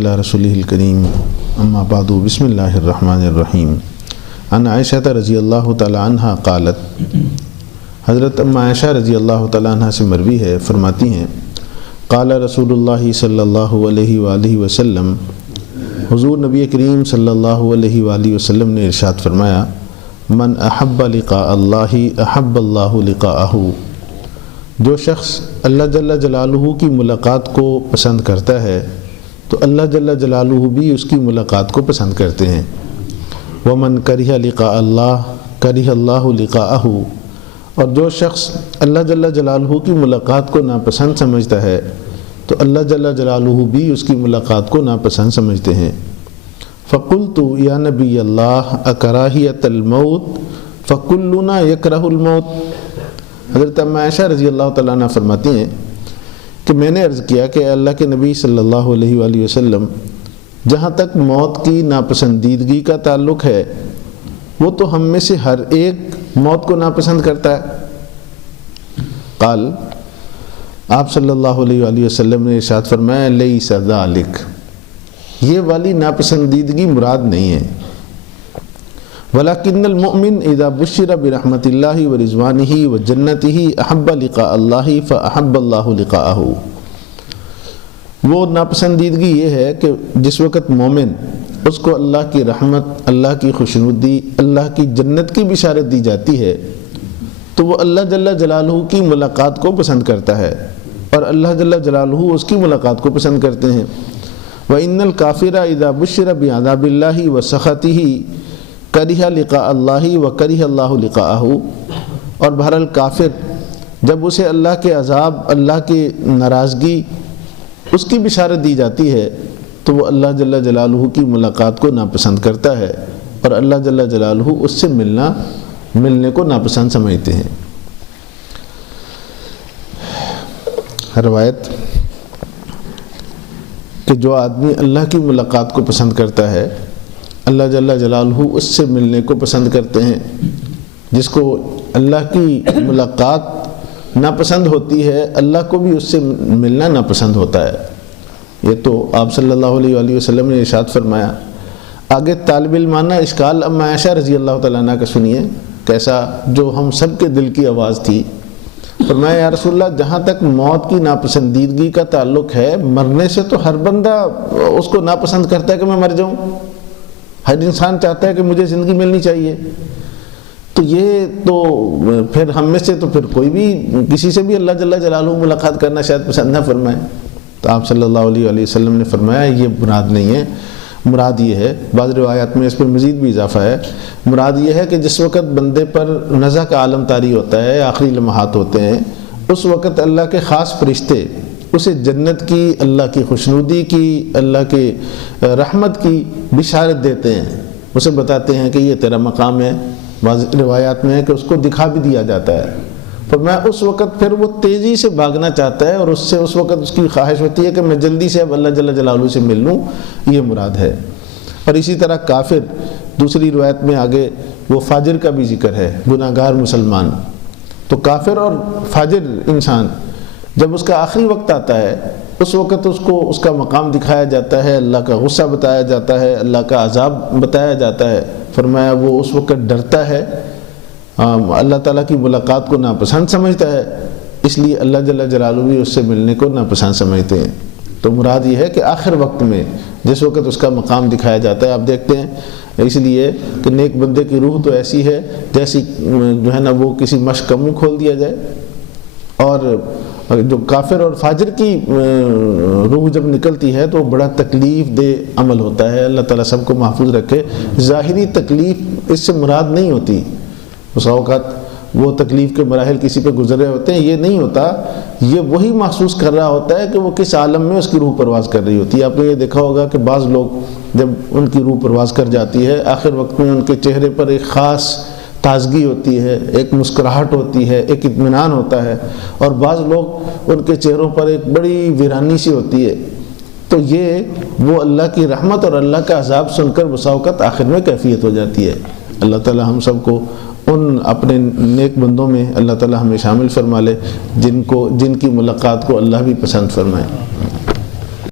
علی رسولہ الکریم اما بعد بسم اللہ الرحمن الرحیم عن عائشہ رضی اللہ تعالی عنہ قالت، حضرت ام عائشہ رضی اللہ تعالی عنہ سے مروی ہے، فرماتی ہیں قال رسول اللہ صلی اللہ علیہ وآلہ وسلم، حضور نبی کریم صلی اللہ علیہ وآلہ وسلم نے ارشاد فرمایا، من احب لقاء اللہ احب اللہ لقاءہ، جو شخص اللہ جل جلالہ کی ملاقات کو پسند کرتا ہے تو اللہ جل جلالہ بھی اس کی ملاقات کو پسند کرتے ہیں۔ ومن کرہ لقاء اللہ کرہ اللہ لقاءہ، اور جو شخص اللہ جل جلالہ کی ملاقات کو ناپسند سمجھتا ہے تو اللہ جل جلالہ بھی اس کی ملاقات کو ناپسند سمجھتے ہیں۔ فقلت یا نبی اللہ اکراہیۃ الموت فکلنا یکرہ الموت، حضرت ام عائشہ رضی اللہ تعالیٰ عنہ فرماتی ہیں کہ میں نے عرض کیا کہ اللہ کے نبی صلی اللہ علیہ وآلہ وسلم، جہاں تک موت کی ناپسندیدگی کا تعلق ہے وہ تو ہم میں سے ہر ایک موت کو ناپسند کرتا ہے۔ قال، آپ صلی اللہ علیہ وآلہ وسلم نے ارشاد فرمایا، لیس ذالک، یہ والی ناپسندیدگی مراد نہیں ہے، ولیکن المؤمن اذا بشر برحمت اللہ ورضوانہ وجنتہ احب لقاء اللہ فاحب اللہ لقاءہ، وہ ناپسندیدگی یہ ہے کہ جس وقت مومن اس کو اللہ کی رحمت، اللہ کی خوشنودی، اللہ کی جنت کی بشارت دی جاتی ہے تو وہ اللہ جل جلالہ کی ملاقات کو پسند کرتا ہے اور اللہ جل جلالہ اس کی ملاقات کو پسند کرتے ہیں۔ وَإِنَّ الْكَافِرَ إِذَا بُشِّرَ بِعَذَابِ اللَّهِ وَسَخَطِهِ کریہ لقاء اللہ و کریہ اللہ لقاءہ، اور بہرحال کافر جب اسے اللہ کے عذاب، اللہ کی ناراضگی، اس کی بشارت دی جاتی ہے تو وہ اللہ جل جلالہ کی ملاقات کو ناپسند کرتا ہے اور اللہ جل جلالہ اس سے ملنے کو ناپسند سمجھتے ہیں۔ روایت کہ جو آدمی اللہ کی ملاقات کو پسند کرتا ہے اللہ جل جلالہ اس سے ملنے کو پسند کرتے ہیں، جس کو اللہ کی ملاقات ناپسند ہوتی ہے اللہ کو بھی اس سے ملنا ناپسند ہوتا ہے۔ یہ تو آپ صلی اللہ علیہ وآلہ وسلم نے ارشاد فرمایا۔ آگے طالب علمانہ اشکال ام عائشہ رضی اللہ تعالیٰ عنہ کا سنیے، کیسا جو ہم سب کے دل کی آواز تھی۔ فرمایا، یا رسول اللہ، جہاں تک موت کی ناپسندیدگی کا تعلق ہے، مرنے سے تو ہر بندہ اس کو ناپسند کرتا ہے کہ میں مر جاؤں، ہر انسان چاہتا ہے کہ مجھے زندگی ملنی چاہیے، تو یہ تو پھر ہم میں سے تو پھر کوئی بھی کسی سے بھی اللہ جل جلالہ ملاقات کرنا شاید پسند نہ فرمائے۔ تو آپ صلی اللہ علیہ وآلہ وسلم نے فرمایا یہ مراد نہیں ہے، مراد یہ ہے، بعض روایات میں اس پر مزید بھی اضافہ ہے، مراد یہ ہے کہ جس وقت بندے پر نزع کا عالم طاری ہوتا ہے، آخری لمحات ہوتے ہیں، اس وقت اللہ کے خاص فرشتے اسے جنت کی، اللہ کی خوشنودی کی، اللہ کی رحمت کی بشارت دیتے ہیں، اسے بتاتے ہیں کہ یہ تیرا مقام ہے۔ بعض روایات میں ہے کہ اس کو دکھا بھی دیا جاتا ہے، فرمایا اس وقت پھر وہ تیزی سے بھاگنا چاہتا ہے اور اس وقت اس کی خواہش ہوتی ہے کہ میں جلدی سے اب اللہ جل جلالہ سے مل لوں، یہ مراد ہے۔ اور اسی طرح کافر، دوسری روایت میں آگے وہ فاجر کا بھی ذکر ہے، گناہ گار مسلمان، تو کافر اور فاجر انسان جب اس کا آخری وقت آتا ہے اس وقت اس کو اس کا مقام دکھایا جاتا ہے، اللہ کا غصہ بتایا جاتا ہے، اللہ کا عذاب بتایا جاتا ہے۔ فرمایا وہ اس وقت ڈرتا ہے، اللہ تعالیٰ کی ملاقات کو ناپسند سمجھتا ہے، اس لیے اللہ جل جلالہ بھی اس سے ملنے کو ناپسند سمجھتے ہیں۔ تو مراد یہ ہے کہ آخر وقت میں جس وقت اس کا مقام دکھایا جاتا ہے، آپ دیکھتے ہیں اس لیے کہ نیک بندے کی روح تو ایسی ہے جیسی جو ہے نا وہ کسی مشق کا منہ کھول دیا جائے، اور جو کافر اور فاجر کی روح جب نکلتی ہے تو بڑا تکلیف دہ عمل ہوتا ہے۔ اللہ تعالیٰ سب کو محفوظ رکھے۔ ظاہری تکلیف اس سے مراد نہیں ہوتی، اس اوقات وہ تکلیف کے مراحل کسی پہ گزر رہے ہوتے ہیں، یہ نہیں ہوتا، یہ وہی محسوس کر رہا ہوتا ہے کہ وہ کس عالم میں اس کی روح پرواز کر رہی ہوتی ہے۔ آپ نے یہ دیکھا ہوگا کہ بعض لوگ جب ان کی روح پرواز کر جاتی ہے، آخر وقت میں ان کے چہرے پر ایک خاص تازگی ہوتی ہے، ایک مسکراہٹ ہوتی ہے، ایک اطمینان ہوتا ہے، اور بعض لوگ ان کے چہروں پر ایک بڑی ویرانی سی ہوتی ہے۔ تو یہ وہ اللہ کی رحمت اور اللہ کا عذاب سن کر بسا اوقات آخر میں کیفیت ہو جاتی ہے۔ اللہ تعالی ہم سب کو ان اپنے نیک بندوں میں اللہ تعالی ہمیں شامل فرما لے جن کی ملاقات کو اللہ بھی پسند فرمائے۔